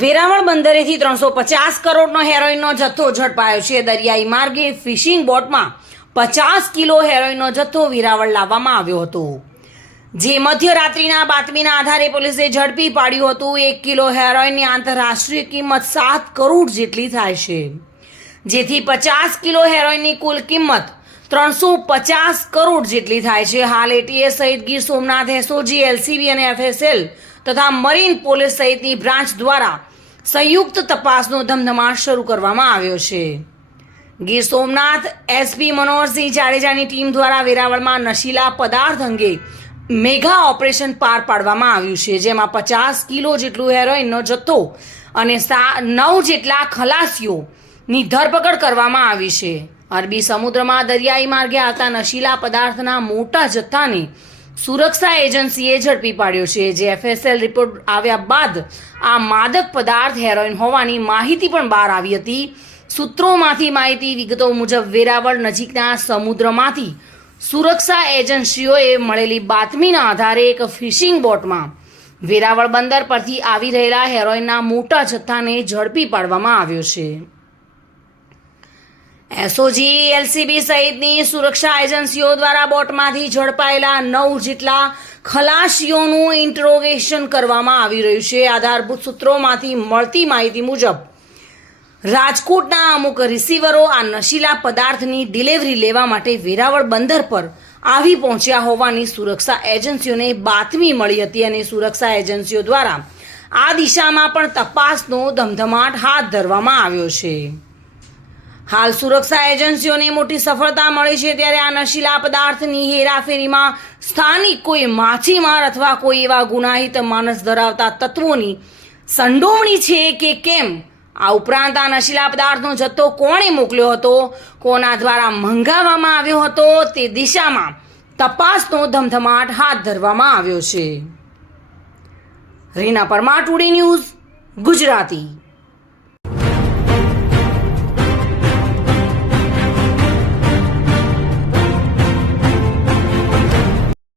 વેરાવળ બંદરેથી ત્રણસો પચાસ કરોડનો હેરોઇનનો જથ્થો ઝડપાયો છે. દરિયાઈ માર્ગે ફિશિંગ બોટમાં પચાસ કિલો હેરોઇનનો જથ્થો વેરાવળ લાવવામાં આવ્યો હતો. જે મધ્યરાત્રિના બાતમીના આધારે પોલીસે ઝડપી પાડ્યું હતું. એક કિલો હેરોઇનની આંતરરાષ્ટ્રીય કિંમત સાત કરોડ જેટલી થાય છે. જેથી પચાસ કિલો હેરોઇનની કુલ કિંમત ત્રણસો પચાસ કરોડ જેટલી થાય છે. હાલ એટીએસ સહિત ગીર સોમનાથ એસઓજી એલસીબી અને એફએસએલ તથા મરીન પોલીસ સહિતની બ્રાન્ચ દ્વારા સંયુક્ત તપાસનો ધમધમાટ શરૂ કરવામાં આવ્યો છે. ગીર સોમનાથ એસપી મનોહરસિંહ જાડેજાની ટીમ દ્વારા વેરાવળમાં નશીલા પદાર્થ અંગે મેગા ઓપરેશન પાર પાડવામાં આવ્યું છે, જેમાં પચાસ કિલો જેટલું હેરોઇનનો જથ્થો અને નવ જેટલા ખલાસીઓની ધરપકડ કરવામાં આવી છે. અરબી સમુદ્રમાં દરિયાઈ માર્ગે આવતા નશીલા પદાર્થના મોટા જથ્થાને સુરક્ષા એજન્સીએ ઝડપી પાડ્યો છે. જે એફએસએલ રિપોર્ટ આવ્યા બાદ આ માદક પદાર્થ હેરોઇન હોવાની માહિતી પણ બહાર આવી હતી. સૂત્રોમાંથી માહિતી વિગતો મુજબ વેરાવળ નજીકના સમુદ્રમાંથી સુરક્ષા એજન્સીઓએ મળેલી બાતમીના આધારે એક ફિશિંગ બોટમાં વેરાવળ બંદર પરથી આવી રહેલા હેરોઇનના મોટા જથ્થાને ઝડપી પાડવામાં આવ્યો છે. એસઓજી, એલસીબી સહિતની સુરક્ષા એજન્સીઓ દ્વારા બોટમાંથી ઝડપાયેલા નવ જેટલા ખલાસીઓનું ઇન્ટ્રોગેશન કરવામાં આવી રહ્યું છે. આધારભૂત સૂત્રોમાંથી મળતી માહિતી મુજબ, રાજકોટના અમુક રિસીવરો આ નશીલા પદાર્થની ડિલિવરી લેવા માટે વેરાવળ બંદર પર આવી પહોંચ્યા હોવાની સુરક્ષા એજન્સીઓને બાતમી મળી હતી અને સુરક્ષા એજન્સીઓ દ્વારા આ દિશામાં પણ તપાસનો ધમધમાટ હાથ ધરવામાં આવ્યો છે. હાલ સુરક્ષા એજન્સીઓને મોટી સફળતા મળી છે ત્યારે આ નશીલા પદાર્થની હેરાફેરીમાં સ્થાનિક કોઈ માછીમાર અથવા કોઈ એવા ગુનાહિત માનસ ધરાવતા તત્વોની સંડોવણી છે કે કેમ? આ ઉપરાંત આ નશીલા પદાર્થનો જથ્થો કોણે મોકલ્યો હતો? કોના દ્વારા મંગાવવામાં આવ્યો હતો? તે દિશામાં તપાસનો ધમધમાટ હાથ ધરવામાં આવ્યો છે. Reena Parmar today news Gujarati.